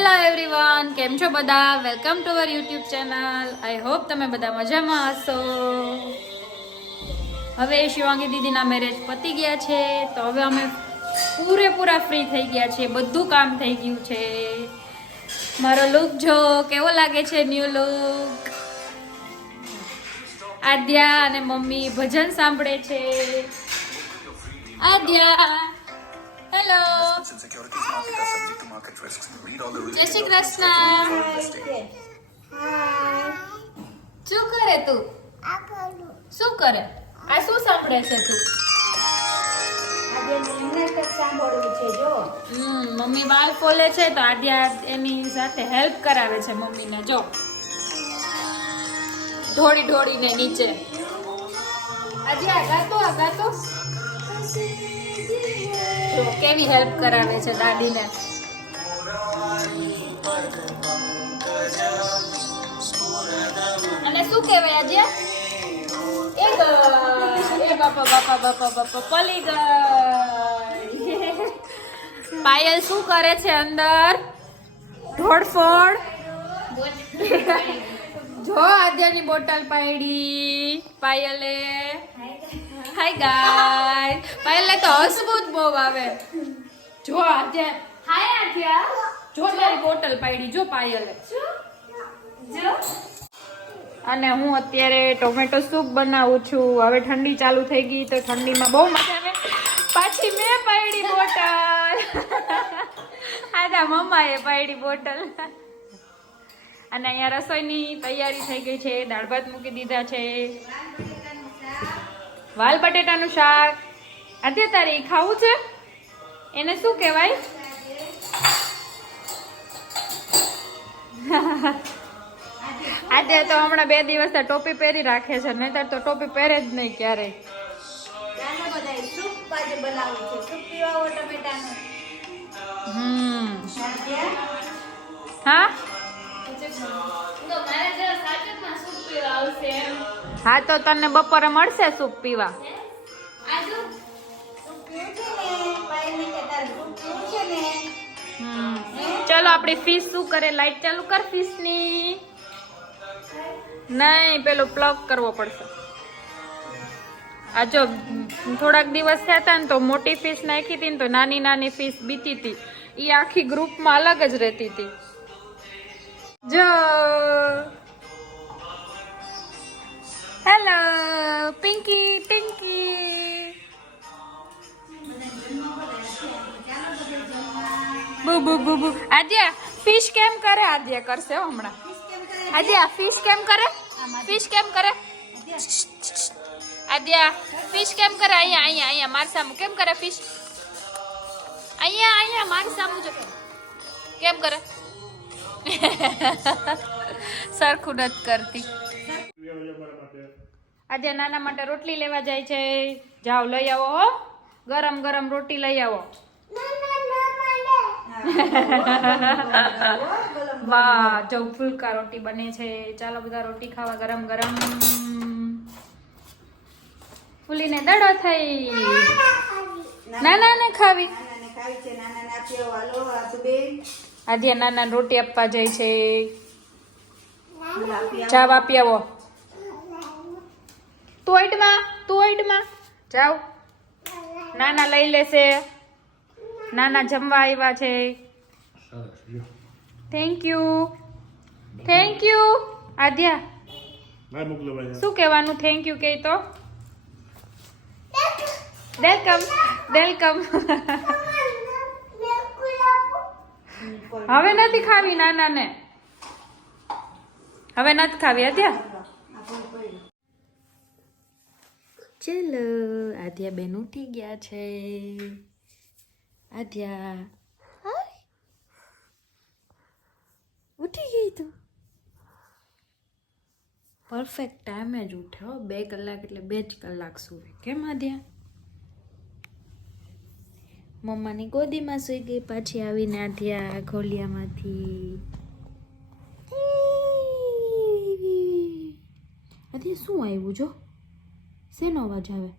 Hello everyone, કેમ છો બધા? Welcome to our YouTube channel. I hope તમે બધા મજામાં હશો. હવે શિવાંગી દીદીના મેરેજ પતી ગયા છે, તો હવે અમે પૂરેપૂરા ફ્રી થઈ ગયા છીએ. બધું કામ થઈ ગયું છે. મારો લુક જો કેવો લાગે છે, ન્યૂ લુક. આદ્યા અને મમ્મી ભજન સાંભળે છે. આદ્યા, હેલો, જય શ્રી કૃષ્ણ. શું કરે તું? શું કરે? આ શું સાંભળે છે તું? મમ્મી વાળ ફોલે છે, તો આદ્યા એની સાથે હેલ્પ કરાવે છે મમ્મીને. જો ઢોળી ઢોળીને નીચે. આદ્યા ગાતો જો કેવી હેલ્પ કરાવે છે દાદીને. અને શું કહેવાય આદ્યા? એ બાપા પલી ગઈ. પાયલ શું કરે છે અંદર? ઢોળફોડ. જો આદ્યાની બોટલ પાડી પાયલે. Hi guys. પાયલને તો હસવું જ બહુ આવે. જો આદ્યા, હાય આદ્યા, જો મારી બોટલ પાડી. જો પાયલે જો. અને હું અત્યારે ટોમેટો સૂપ બનાવું છું. હવે ઠંડી ચાલુ થઈ ગઈ, તો ઠંડીમાં બહુ મજા આવે. પાછી મેં પાડી બોટલ. આદા મમ્માએ પાડી બોટલ. અને અહીંયા રસોઈની તૈયારી થઈ ગઈ છે. દાળ ભાત મૂકી દીધા છે. વાલ બટેટાનું શાક. આજે તારે ઈ ખાવું છે? એને શું કહેવાય? આજે તો હમણાં 2 દિવસ ટોપી પહેરી રાખે છે, નહીતર તો ટોપી પહેરે જ નહીં ક્યારેય. હા હા, તો તને બપોરે મળશે સૂપ પીવા. ચલો આપડી ફીસ શું કરે? લાઈટ ચાલુ કર ફીસ ની. નહીં, પેલો પ્લગ કરવો પડશે. આ જો થોડાક દિવસ થયા હતા ને, તો મોટી ફીસ નાખી હતી ને, તો નાની નાની ફીસ બીતી હતી. એ આખી ગ્રુપમાં અલગ જ રહેતી હતી. જો હેલો પિંકી પિંકી. બુ બુ બુ બુ. આદ્યા ફિશ કેમ કરે? આદ્યા કરશે હમણાં. આદ્યા ફિશ કેમ કરે? ફિશ કેમ કરે? આદ્યા ફિશ કેમ કરે? અહીંયા અહીંયા અહીંયા માર સામું કેમ કરે ફિશ? અહીંયા અહીંયા માર સામું જો કેમ કરે. સરખું નથી કરતી. આદ્યા નાના માટે રોટલી લેવા જાય છે. જાઓ લઈ આવો હો. ગરમ ગરમ રોટી લઈ આવો. વાહ, જો ફુલકા રોટી બને છે. ચાલો બધા રોટી ખાવા ગરમ ગરમ. ફૂલીને દડો થઈ. નાના ને ખાવી. આદ્યા નાના રોટી આપવા જાય છે. જાવ આપી આવો. તું જાવ. નાના લઈ લેશે. નાના જમવા આવ્યા છે. Thank you Adya. શું કહેવાનું? થેન્ક યુ કે તો વેલકમ. હવે નથી ખાવી નાના ને. હવે નથી ખાવી આદ્યા. ચલો આદ્યા બેન ઉઠી ગયા છે. આદ્યા ઉઠી ગઈ તું. પરફેક્ટ ટાઈમે જ ઉઠે હો. 2 કલાક એટલે 2 જ કલાક સુવે. કેમ આદ્યા? મમ્માની ગોદીમાં સુઈ ગઈ. પાછી આવીને આદ્યા ઘોલિયામાંથી. આદ્યા શું આવ્યું? જો શેનો અવાજ આવે?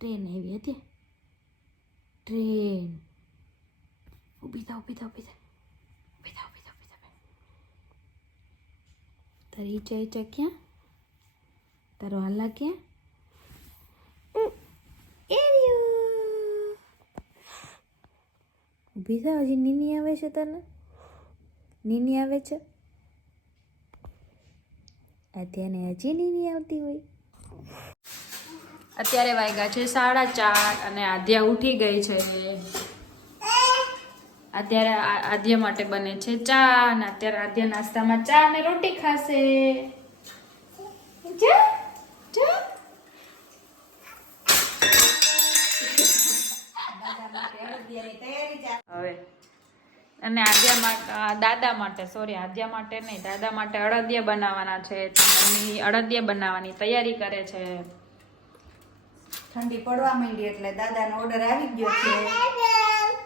ટ્રેન આવી હતી. ટ્રેન ઊભી થા ઊભી થા ઊભી થા ઊભી થા ઊભી થા ઊભી થા તારી ઈચા ક્યાં તારો હાલા ક્યાં ઊભી થા હજી નીની આવે છે તને નીની આવે છે અત્યારે હજી નીની આવતી હોય અત્યારે વાગ્યા છે 4:30 અને આદ્યા ઉઠી ગઈ છે અત્યારે આદ્યા માટે બને છે ચા અને અત્યારે આદ્યા નાસ્તામાં ચા અને રોટી ખાશે જા જા હવે અને દાદા માટે આદ્યા માટે નહીં દાદા માટે અડદિયા બનાવવાના છે તો મમ્મી અડદિયા બનાવવાની તૈયારી કરે છે ઠંડી પડવા માંડી એટલે દાદાનો ઓર્ડર આવી ગયો છે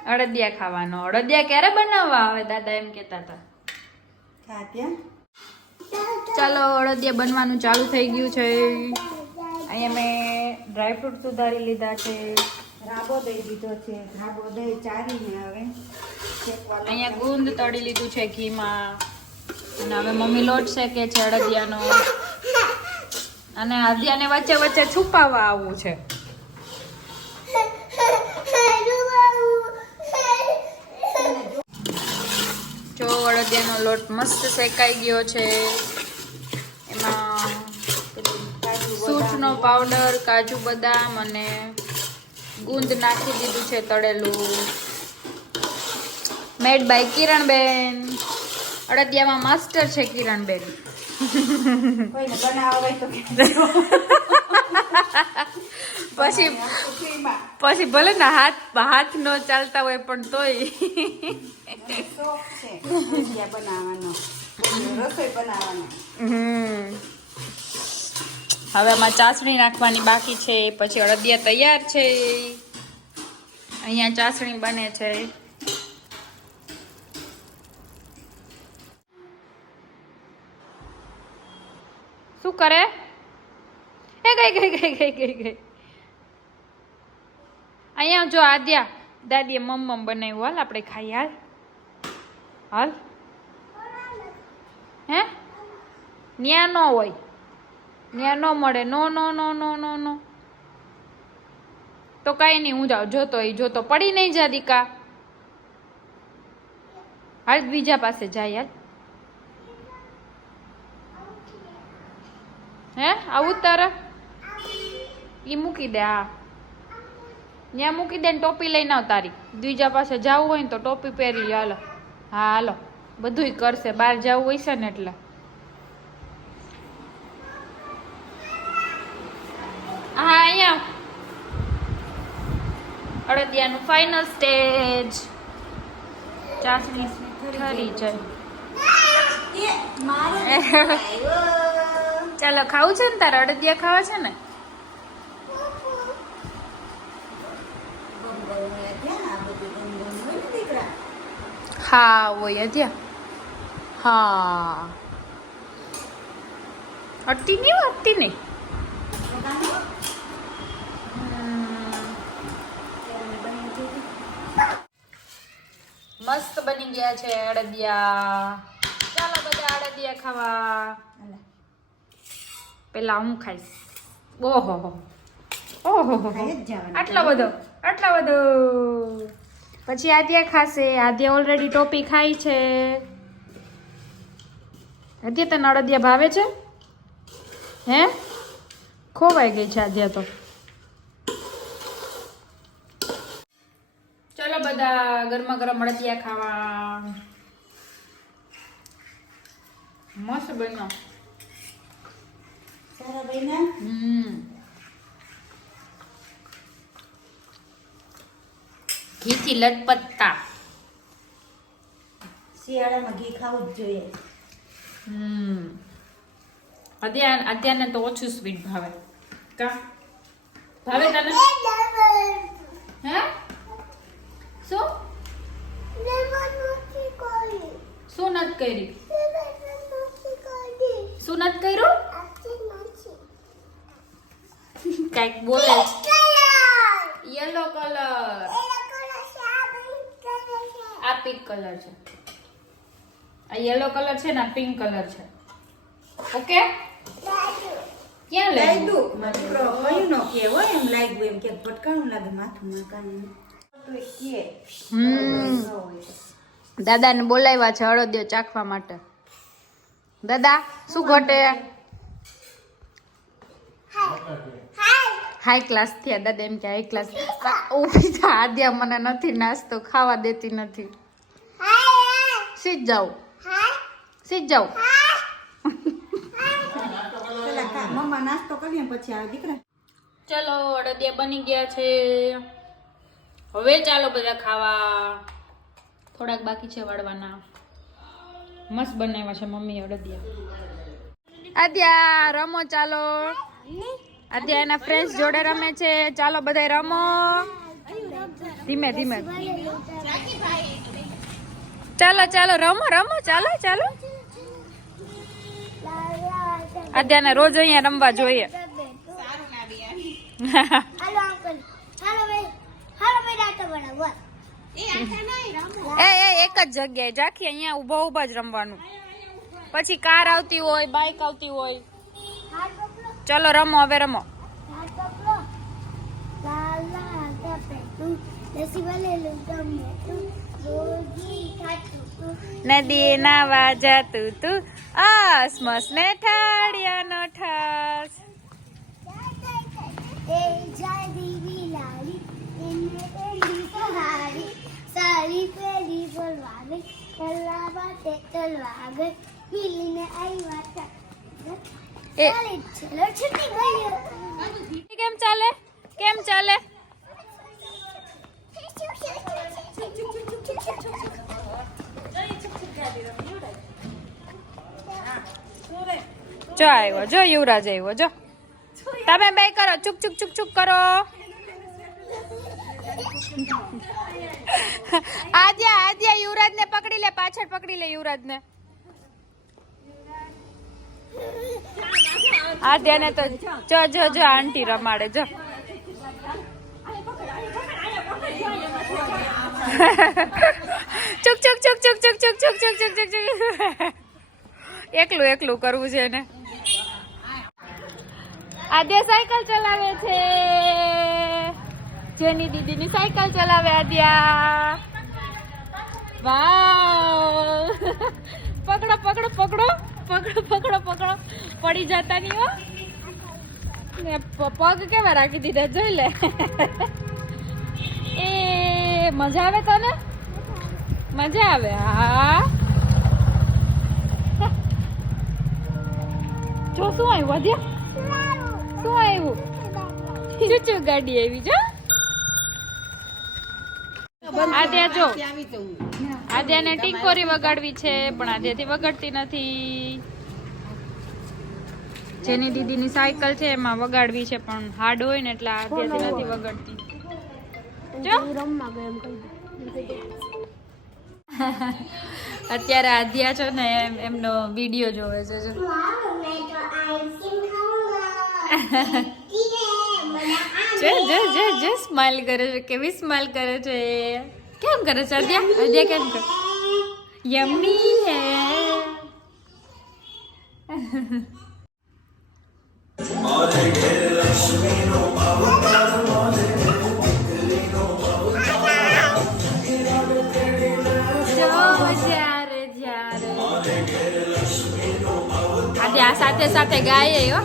અડદિયા ખાવાનો અડદિયા ક્યારે બનાવવા આવે દાદા એમ કહેતા હતા હા ત્યાં ચાલો અડદિયા બનવાનું ચાલુ થઈ ગયું છે અહીંયા મેં ડ્રાયફ્રૂટ સુધારી લીધા છે રાબો દઈ દીધો છે રાબો દઈ ચારીને હવે અહીંયા ગુંદ તળી લીધું છે ઘીમાં અને હવે મમ્મી લોટ શેકે છે અડદિયાનો અને આદ્યાને વચ્ચે વચ્ચે છુપાવવા આવવું છે જો અડદિયાનો લોટ મસ્ત શેકાઈ ગયો છે એમાં સૂંઠનો પાવડર કાજુ બદામ અને ગુંદ નાખી દીધું છે તળેલું મેડ બાય કિરણબેન અડદિયામાં માસ્ટર છે કિરણબેન કોઈને બનાવવા હોય તો પછી ભલે ને હાથ નો ચાલતા હોય પણ તોય શોખ છે ભજીયા બનાવવાનો રસોઈ બનાવવાનો હવે આમાં ચાસણી નાખવાની બાકી છે પછી અડદિયા તૈયાર છે અહીંયા ચાસણી બને છે શું કરે એ ગઈ અહીંયા જો આદ્યા દાદીએ મમ્મ બનાવ્યું હાલ આપણે ખાઈ હાલ હે ન્યા ન હોય ન્યા ન મળે નો નો નો નો નો નો તો કઈ નહીં હું જાઉં જોતો પડી નહીં જા દીકા હાલ બીજા પાસે જાય હાલ હે આવું તારે ઈ મૂકી દે હા ત્યાં મૂકી દે ને ટોપી લઈને આવ તારી બીજા પાસે જવું હોય ને તો ટોપી પહેરી લો હાલો હા હાલો બધુંય કરશે બહાર જવું હોય છે ને એટલે હા અહીંયા અડદિયાનું ફાઇનલ સ્ટેજ ચાસણી ખરી છે ચાલો ખાવું છે ને તારે અડદિયા ખાવા છે ને હા હોય અધ્યા હા અટતી નહીં મસ્ત બની ગયા છે અડદિયા ચાલો બધા અડદિયા ખાવા પેલા હું ખાઈશ ઓહો આટલો બધો પછી આદ્યા ખાશે આદ્યા ઓલરેડી ટોપી ખાઈ છે આદ્યા તને અડદિયા ભાવે છે હે ખોવાઈ ગઈ છે આદ્યા તો ચલો બધા ગરમા ગરમ અડદિયા ખાવા મસ્ત બન્યો સારા બન્યા ઘીથી લટપટતા શિયાળામાં ઘી ખાવું જ જોઈએ અત્યારને તો ઓછું સ્વીટ ભાવે કા ભાવે તને હે શું શું નથી કરી શું નથી કર્યું કઈક બોલે યલો કલર આ પિંક કલર છે, આ યલો કલર છે ને આ પિંક કલર છે. ઓકે ક્યાં લઈ લાગ્યું મારો દીકરો કયું નો કે હોય એમ લાગ્યું એમ કે ભટકાણું લાગે માથું કાનું તો કે દાદાને બોલાવ્યા છે હળદિયો ચાખવા માટે. દાદા શું ઘટે? હાઈ ક્લાસ થયા દાદા એમ કે હાઈ ક્લાસ. ઊભી થા આદ્યા મને નથી નાસ્તો ખાવા દેતી નથી. સીધ જાઉં સીધ જાઉં. પેલા મમ્મા નાસ્તો કરીએ પછી આવે દીકરા. ચલો અડદિયા બની ગયા છે, હવે ચાલો બધા ખાવા. થોડાક બાકી છે વાળવાના. મસ્ત બનાવ્યા છે મમ્મી અડદિયા. આદ્યા રમો ચાલો. આદ્યા એના ફ્રેન્ડ્સ જોડે રમે છે. ચાલો બધા રમો. ધીમે ધીમે ચાલો ચાલો રમો રમો ચાલો ચાલો. આદ્યાને રોજ અહીંયા રમવા જોઈએ. એ એક જ જગ્યાએ જાખી અહીંયા ઉભા ઉભા જ રમવાનું. પછી કાર આવતી હોય બાઈક આવતી હોય. ચલો રમો હવે રમો. નદી નાવા જાતું તું આસમસ ને ઠાડિયા નો ઠાસ. સારી પેલી બોલવાગે કલા બાતે ચલવા ગઈ હિલીને આવ્યા હતા. ચલો છૂટી ગયો. કેમ ચાલે કેમ ચાલે? જો આવ્યો જો યુવરાજ આવ્યો જો. તમે બે કરો ચૂક ચૂક ચૂક ચૂક કરો. આદ્યા આદ્યા યુવરાજ ને પકડી લે, પાછળ પકડી લે યુવરાજ ને. આદ્યા ને તો જો જો જો આંટી રમાડે જો. ચૂક ચૂક ચૂક ચૂક ચૂક ચૂક ચૂક ચૂક ચૂક ચૂક. એકલું એકલું કરવું છે ને. આદ્યા સાયકલ ચલાવે છે. જેની દીદીની સાયકલ ચલાવે આદ્યા. વાવ. પકડો પકડો પકડો પકડો પકડો પકડો. પડી જતા નહીં હો. ને પગ કેવા રાખી દીધા જોઈ લે. એ મજા આવે તને? મજા આવે. હા જો શું આવ્યું આદ્યા? શું આવ્યું? ચૂચુ ગાડી આવી જો. આદ્યા જો આદ્યાને ટીંકોરી વગાડવી છે પણ આદ્યાથી વગાડતી નથી. જેની દીદીની સાયકલ છે એમાં વગાડવી છે પણ હાર્ડ હોય ને એટલે આદ્યાથી નથી વગાડતી. જો અત્યારે આદ્યા છે ને એમનો વિડીયો જોવે છે જો. જો જો જો જો સ્માઈલ કરે છે. કેવી સ્માઈલ કરે છે. કેમ કરે છે આદ્યા? આદ્યા કેમ કરે? યમ્મી હે. આદ્યા સાથે સાથે ગાય હો.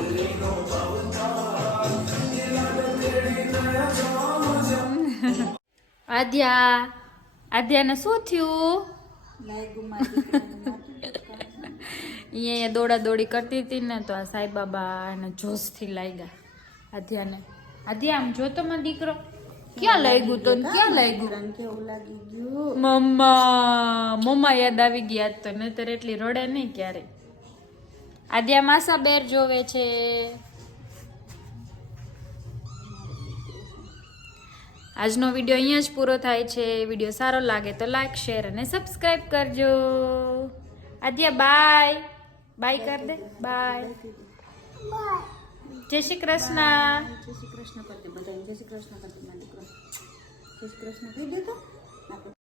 આદ્યા આદ્યાને શું થયું? અહીંયા દોડા દોડી કરતી હતી ને તો આ સાંઈ બાબા એને જોશથી લાગ્યા આદ્યાને. આદ્યા આમ જોતો માં દીકરો ક્યાં લાગ્યું? તો ક્યાં લાગ્યું? કેવું લાગી ગયું? મમ્મા મમ્મા યાદ આવી ગયા તો નહીતર એટલી રડે નહીં ક્યારે. આદ્યા માસા બેર જોવે છે. આજનો વિડીયો અહીંયા જ પૂરો થાય છે. વિડીયો સારો લાગે તો લાઈક શેર અને સબસ્ક્રાઈબ કરજો. આદ્યા બાય બાય કર દે. બાય. જય શ્રી કૃષ્ણ. જય શ્રી કૃષ્ણ કરતી બધા. જય શ્રી કૃષ્ણ કરતી મારા દીકરો. જય શ્રી કૃષ્ણ કહી દે તો.